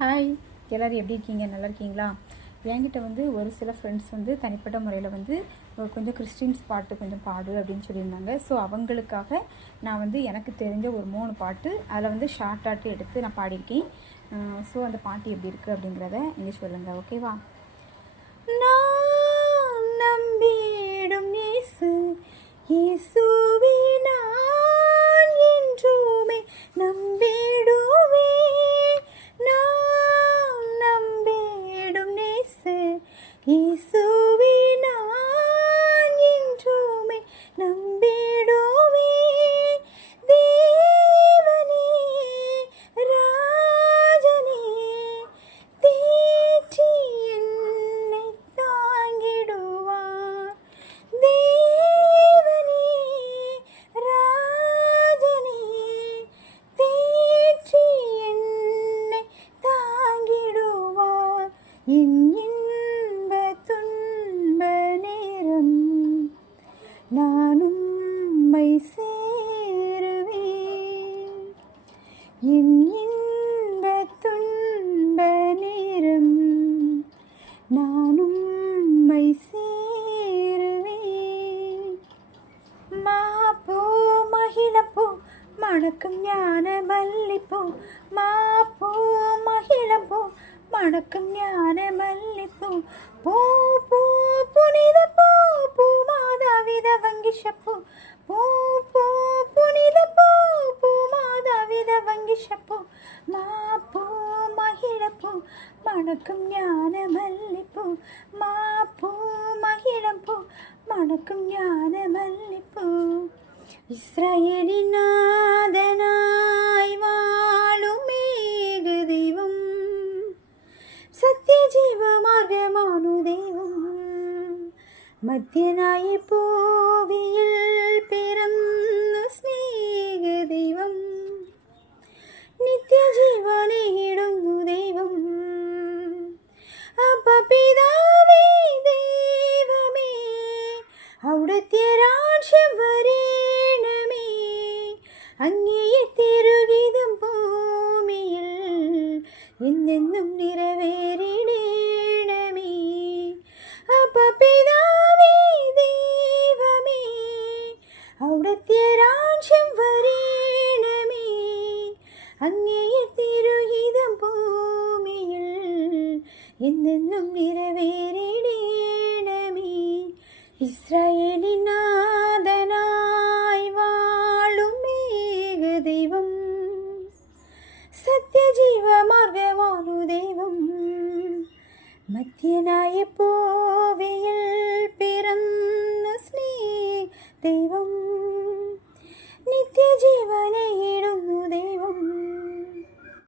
Hi, எல்லோரும் எப்படி இருக்கீங்க? நல்லா இருக்கீங்களா? என்கிட்ட ஒரு சில ஃப்ரெண்ட்ஸ் தனிப்பட்ட முறையில் கொஞ்சம் கிறிஸ்டின்ஸ் பாட்டு கொஞ்சம் பாடு அப்படின்னு சொல்லியிருந்தாங்க. ஸோ அவங்களுக்காக நான் எனக்கு தெரிஞ்ச ஒரு 3 பாட்டு அதில் ஷார்ட்டாட்டு எடுத்து நான் பாடியிருக்கேன். ஸோ அந்த பாட்டு எப்படி இருக்குது அப்படிங்கிறத நீங்கள் சொல்லுங்கள், ஓகேவா? நான் நம்பிடும் இயேசு, இயேசுவே நான் என்றுமே நம்பிடுவேன். நான் நம்பிடும் இயேசு, இயேசுவே நான் என்றுமே நம்பிடுவேன். தேவனே ராஜனே தேற்றி என்னை தாங்கிடுவார். தேவனே ராஜனே தேற்றி என்னை தாங்கிடுவார். என் இன்ப துன்ப நேரம் நான் உம்மை சேருவேன். என் இன்ப துன்ப நேரம் நான் உம்மை சேருவேன். மாப்பூ மகிழப்பூ மணக்கும் ஞான மல்லிப்பூ, மாப்பூ மகிழப்பூ மணக்கும் ஞான மல்லிப்பூ, பூ பூ புனித பூ பூ மாதாவித வங்கிஷப்பூ, பூ பூ புனித பூ பூ மாதாவித வங்கிஷப்பூ, மாப்பூ மகிழப்பூ மணக்கும் ஞான மல்லிப்பூ, மாப்பூ மகிழப்பூ மணக்கும் ஞான மல்லிப்பூ. இஸ்ரவேலின் நாதனாய் வாழும் ஏக தெய்வம், சத்திய ஜீவ மார்க்கமானு தெய்வம், மத்தியனாய் பூவியில் பிறந்த ஸ்நேக தெய்வம், நித்திய ஜீவனை இடுங்கு தெய்வம், அப்ப பிதாவே தெய்வமே அവിടുത്തെ രാജ്യം വരേണമേ, അങ്ങയെ തിരുഗീതം ഭൂമിയിൽ എന്നെന്നും നിറവേറിടേണമേ. അപ്പ പിതാവേ ദൈവമേ അവിടുത്തെ രാജ്യം വരേണമേ, അങ്ങയെ തിരുഗീതം ഭൂമിയിൽ എന്നെന്നും നിറവേറിടേണമേ. இஸ்ரவேலின் நாதனாய் வாழும் ஏக தெய்வம், சத்திய ஜீவ மார்க்கமானு தெய்வம், மத்தியனாய பூவியில் பிறந்த ஸ்நேக தெய்வம், நித்திய ஜீவனை